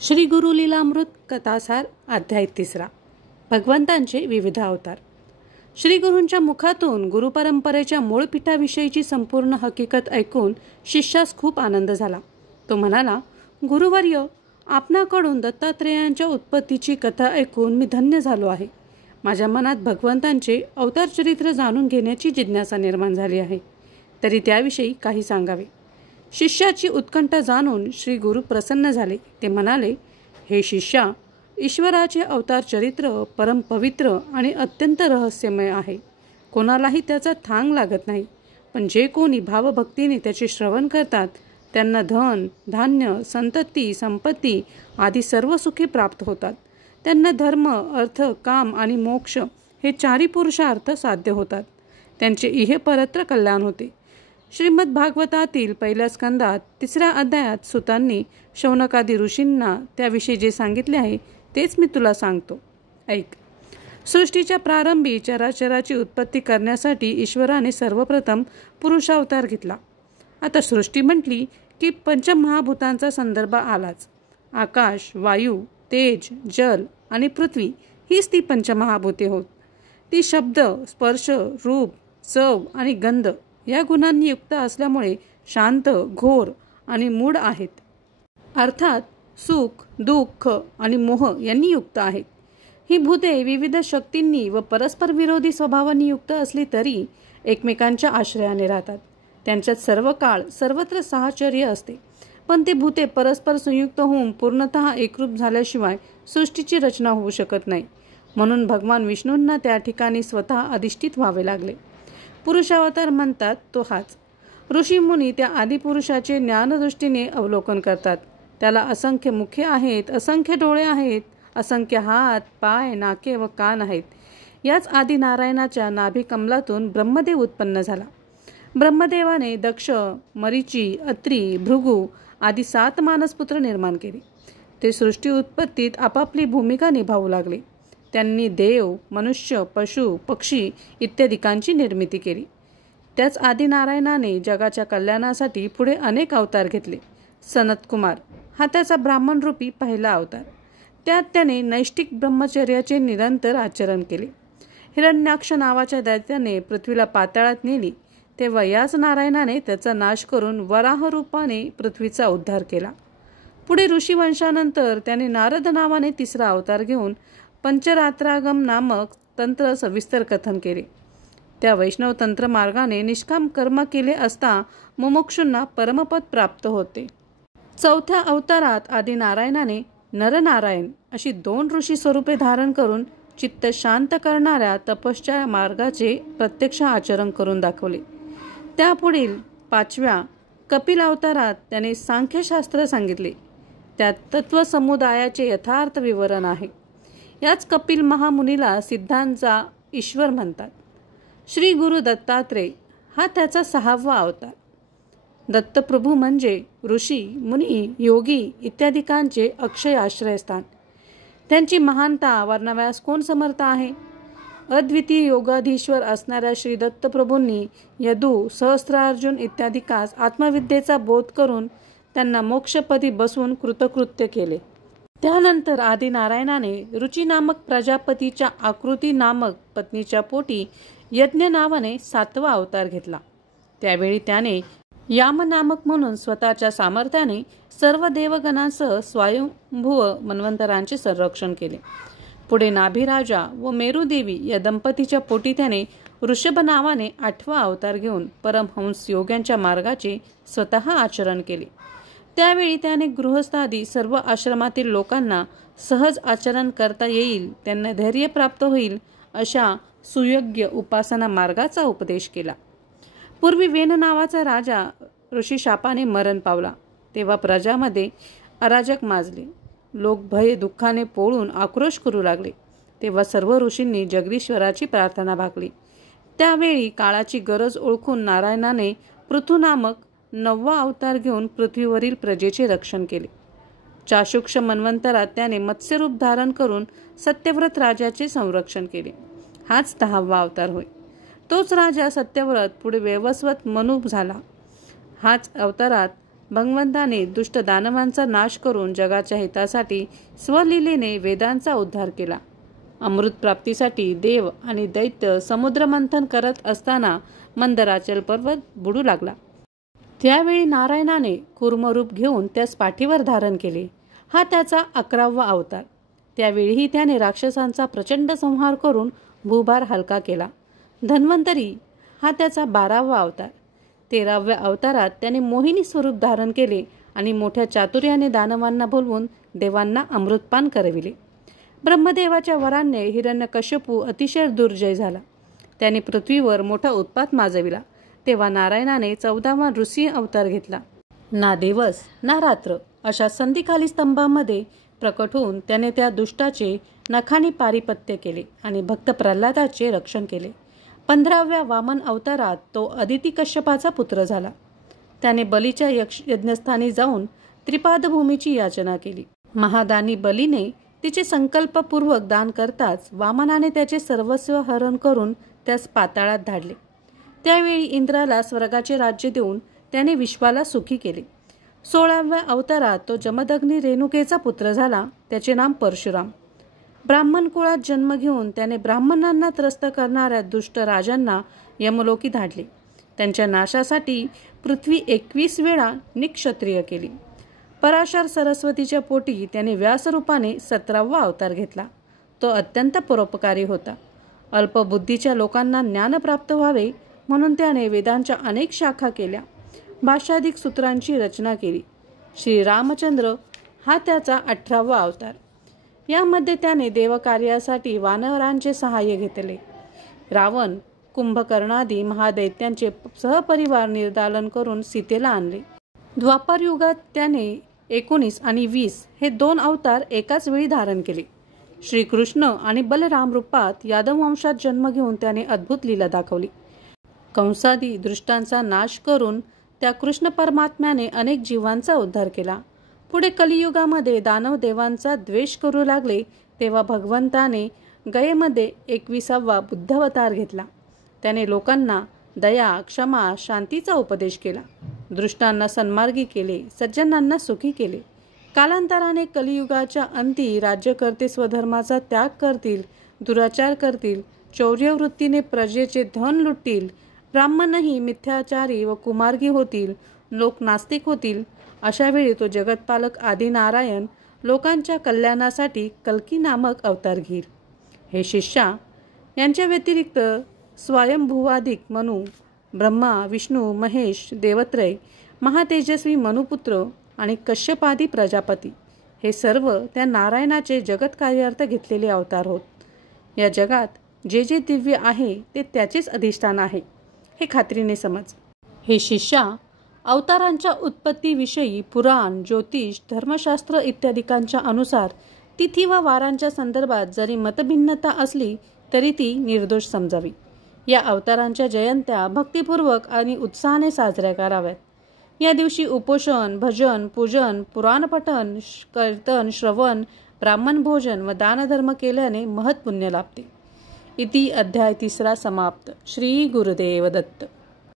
श्री गुरु लीलामृत कथासार अध्याय 3. भगवंतांचे विविध अवतार. श्री गुरूंच्या मुखातून गुरुपरंपरेच्या मूळ पीठाविषयीची संपूर्ण हकीकत ऐकून शिष्यास खूप आनंद झाला. तो म्हणाला, गुरुवर्य, आपणाकडून दत्तात्रेयांच्या उत्पत्तीची कथा ऐकून मी धन्य झालो आहे. माझ्या मनात भगवंतांचे अवतार चरित्र जाणून घेण्याची जिज्ञासा निर्माण झाली आहे. तरी त्याविषयी काही सांगावे. शिष्याची उत्कंठा जाणून श्री गुरु प्रसन्न झाले. ते म्हणाले, हे शिष्या, ईश्वराचे अवतार चरित्र परम पवित्र आणि अत्यंत रहस्यमय आहे. कोणालाही त्याचा थांग लागत नाही. पण जे कोणी भावभक्तीने त्याचे श्रवण करतात त्यांना धन, धान्य, संतती, संपत्ती आदी सर्व सुखे प्राप्त होतात. त्यांना धर्म, अर्थ, काम आणि मोक्ष हे चारी पुरुषार्थ साध्य होतात. त्यांचे इह परत्र कल्याण होते. श्रीमद भागवतातील पहिल्या स्कंदात 3ऱ्या अध्यायात सुतांनी शौनकादी ऋषींना त्याविषयी जे सांगितले आहे तेच मी तुला सांगतो. ऐक. सृष्टीच्या प्रारंभी चराचराची उत्पत्ती करण्यासाठी ईश्वराने सर्वप्रथम पुरुषावतार घेतला. आता सृष्टी म्हटली की पंचमहाभूतांचा संदर्भ आलाच. आकाश, वायू, तेज, जल आणि पृथ्वी हीच ती पंचमहाभूते होत. ती शब्द, स्पर्श, रूप, चव आणि गंध या गुणांनी युक्त असल्यामुळे शांत, घोर आणि मूढ आहेत. अर्थात सुख, दुःख आणि मोह यांनी युक्त आहेत. ही भूते विविध शक्तींनी व परस्पर विरोधी स्वभावांनी युक्त असली तरी एकमेकांच्या आश्रयाने राहतात. त्यांच्यात सर्व काळ सर्वत्र साहचर्य असते. पण ते भूते परस्पर संयुक्त होऊन पूर्णतः एकरूप झाल्याशिवाय सृष्टीची रचना होऊ शकत नाही. म्हणून भगवान विष्णूंना त्या ठिकाणी स्वतः अधिष्ठित व्हावे लागले. पुरुषावतार म्हणतात तो हाच. ऋषीमुनी त्या आदिपुरुषाचे ज्ञानदृष्टीने अवलोकन करतात. त्याला असंख्य मुखे आहेत, असंख्य डोळे आहेत, असंख्य हात, पाय, नाके व कान आहेत. याच आदी नारायणाच्या नाभी कमलातून ब्रह्मदेव उत्पन्न झाला. ब्रह्मदेवाने दक्ष, मरीची, अत्री, भृगु आदी 7 मानसपुत्र निर्माण केले. ते सृष्टी उत्पत्तीत आपापली भूमिका निभावू लागले. त्यांनी देव, मनुष्य, पशु, पक्षी इत्यादिकांची निर्मिती केली. त्याच आदिनारायणाने जगाच्या कल्याणासाठी पुढे अनेक अवतार घेतले. सनतकुमार हा त्याचा ब्राह्मण रूपी पहिला अवतार. त्यात त्याने नैष्टिक ब्रह्मचर्याचे निरंतर आचरण केले. हिरण्याक्ष नावाच्या दैत्याने पृथ्वीला पाताळात नेली तेव्हा याच नारायणाने त्याचा नाश करून वराह रूपाने पृथ्वीचा उद्धार केला. पुढे ऋषीवंशानंतर त्याने नारद नावाने 3रा अवतार घेऊन पंचरात्रागम नामक तंत्र सविस्तर कथन केले. त्या वैष्णव तंत्र मार्गाने निष्काम कर्म केले असता मुमुक्षूंना परमपद प्राप्त होते. 4थ्या अवतारात आदिनारायणाने नरनारायण अशी 2 ऋषी स्वरूपे धारण करून चित्त शांत करणाऱ्या तपश्चर्या मार्गाचे प्रत्यक्ष आचरण करून दाखवले. त्यापुढील 5व्या कपिल अवतारात त्याने सांख्यशास्त्र सांगितले. त्यात तत्वसमुदायाचे यथार्थ विवरण आहे. याच कपिल महामुनीला सिद्धांचा ईश्वर म्हणतात. श्री गुरु दत्तात्रेय हा त्याचा 6वा अवतार. दत्तप्रभू म्हणजे ऋषी, मुनी, योगी इत्यादिकांचे अक्षय आश्रयस्थान. त्यांची महानता वर्णव्यास कोण समर्थ आहे. अद्वितीय योगाधीश्वर असणाऱ्या श्री दत्तप्रभूंनी यदू, सहस्त्रार्जुन इत्यादिकास आत्मविद्येचा बोध करून त्यांना मोक्षपदी बसवून कृतकृत्य केले. त्यानंतर आदिनारायणाने रुची नामक प्रजापतीच्या आकृती नामक पत्नीच्या पोटी यज्ञ नावाने 7वा अवतार घेतला. त्यावेळी त्याने याम नामक म्हणून स्वतःच्या सामर्थ्याने सर्व देवगणांसह स्वयंभुव मन्वंतरांचे संरक्षण केले. पुढे नाभिराजा व मेरुदेवी या दंपतीच्या पोटी त्याने ऋषभ नावाने 8वा अवतार घेऊन परमहंस योग्यांच्या मार्गाचे स्वतः आचरण केले. त्यावेळी त्याने गृहस्थादी सर्व आश्रमातील लोकांना सहज आचरण करता येईल, त्यांना धैर्य प्राप्त होईल अशा सुयोग्य उपासना मार्गाचा उपदेश केला. पूर्वी वेन नावाचा राजा ऋषी शापाने मरण पावला. तेव्हा प्रजामध्ये अराजक माजले. लोक भय दुःखाने पोळून आक्रोश करू लागले. तेव्हा सर्व ऋषींनी जगदीश्वराची प्रार्थना भाकली. त्यावेळी काळाची गरज ओळखून नारायणाने पृथु नामक 9वा अवतार घेऊन पृथ्वीवरील प्रजेचे रक्षण केले. चाशुक्ष मन्वंतरात त्याने मत्स्यरूप धारण करून सत्यव्रत राजाचे संरक्षण केले. हाच 10वा अवतार होय. तोच राजा सत्यव्रत पुढे वैवस्वत मनु झाला. हाच अवतारात भगवंताने दुष्ट दानवांचा नाश करून जगाच्या हितासाठी स्वलीलेने वेदांचा उद्धार केला. अमृत प्राप्तीसाठी देव आणि दैत्य समुद्रमंथन करत असताना मंदराचल पर्वत बुडू लागला. त्यावेळी नारायणाने कूर्मरूप घेऊन त्यास पाठीवर धारण केले. हा त्याचा 11वा अवतार. त्यावेळीही त्याने राक्षसांचा प्रचंड संहार करून भूभार हलका केला. धन्वंतरी हा त्याचा 12वा अवतार. 13व्या अवतारात त्याने मोहिनी स्वरूप धारण केले आणि मोठ्या चातुर्याने दानवांना बोलवून देवांना अमृतपान करविले. ब्रह्मदेवाच्या वराने हिरण्यकश्यपू अतिशय दुर्जय झाला. त्याने पृथ्वीवर मोठा उत्पात माजविला. तेव्हा नारायणाने 14वा नृसिंह अवतार घेतला. ना दिवस ना रात्र अशा संधिखाली स्तंभामध्ये प्रकट होऊन त्याने त्या दुष्टाचे नखाने पारिपत्य केले आणि भक्त प्रल्हादाचे रक्षण केले. 15व्या वामन अवतारात तो अदिती कश्यपाचा पुत्र झाला. त्याने बलीच्या यज्ञस्थानी जाऊन त्रिपादभूमीची याचना केली. महादानी बलीने तिचे संकल्पपूर्वक दान करताच वामनाने त्याचे सर्वस्व हरण करून त्यास पाताळात धाडले. त्यावेळी इंद्राला स्वर्गाचे राज्य देऊन त्याने विश्वाला सुखी केले. 16व्या अवतारात तो जमदग्नी रेणुकेचा पुत्र झाला. त्याचे नाम परशुराम. ब्राह्मण कुळात जन्म घेऊन त्याने ब्राह्मणांना त्रस्त करणाऱ्या दुष्ट राजांना यमलोकी धाडले. त्यांच्या नाशासाठी पृथ्वी 21 वेळा निक्षत्रिय केली. पराशर सरस्वतीच्या पोटी त्याने व्यासरूपाने 17वा अवतार घेतला. तो अत्यंत परोपकारी होता. अल्पबुद्धीच्या लोकांना ज्ञान प्राप्त व्हावे म्हणून त्याने वेदांच्या अनेक शाखा केल्या. भाष्यादिक सूत्रांची रचना केली. श्रीरामचंद्र हा त्याचा 18वा अवतार. यामध्ये त्याने देवकार्यासाठी वानरांचे सहाय्य घेतले. रावण, कुंभकर्णादी महादैत्यांचे सहपरिवार निर्दालन करून सीतेला आणले. द्वापर युगात त्याने 19 आणि 20 हे 2 अवतार एकाच वेळी धारण केले. श्रीकृष्ण आणि बलराम रूपात यादव वंशात जन्म घेऊन त्याने अद्भुत लीला दाखवली. कंसादी दृष्टांचा नाश करून त्या कृष्ण परमात्म्याने अनेक जीवांचा उद्धार केला. पुढे कलियुगामध्ये दानव देवांचा द्वेष करू लागले तेव्हा भगवंताने गयेमध्ये 21वा बुद्धावतार घेतला. त्याने लोकांना दया, क्षमा, शांतीचा उपदेश केला. दृष्टांना सन्मार्गी केले, सज्जनांना सुखी केले. कालांतराने कलियुगाच्या अंती राज्यकर्ते स्वधर्माचा त्याग करतील, दुराचार करतील, चौर्यवृत्तीने प्रजेचे धन लुटतील, ब्राह्मणही मिथ्याचारी व कुमार्गी होतील, लोक नास्तिक होतील. अशा वेळी तो जगतपालक आदिनारायण लोकांच्या कल्याणासाठी कल्की नामक अवतार घेईल. हे शिष्या, यांच्या व्यतिरिक्त स्वयंभुवादिक मनु, ब्रह्मा, विष्णू, महेश, देवत्रय, महातेजस्वी मनुपुत्र आणि कश्यपादी प्रजापती हे सर्व त्या नारायणाचे जगत कार्यार्थ घेतलेले अवतार होत. या जगात जे जे दिव्य आहे ते त्याचेच अधिष्ठान आहे हे खात्रीने समज. हे शिष्या, अवतारांच्या उत्पत्तीविषयी पुराण, ज्योतिष, धर्मशास्त्र इत्यादिकांच्या अनुसार तिथी व वारांच्या संदर्भात जरी मतभिन्नता असली तरी ती निर्दोष समजावी. या अवतारांच्या जयंत्या भक्तिपूर्वक आणि उत्साहाने साजऱ्या कराव्यात. या दिवशी उपोषण, भजन, पूजन, पुराणपठन, कीर्तन, श्रवण, ब्राह्मण भोजन व दानधर्म केल्याने महत्पुण्य लाभते. इति अध्याय 3 समाप्त. श्री गुरुदेव दत्त.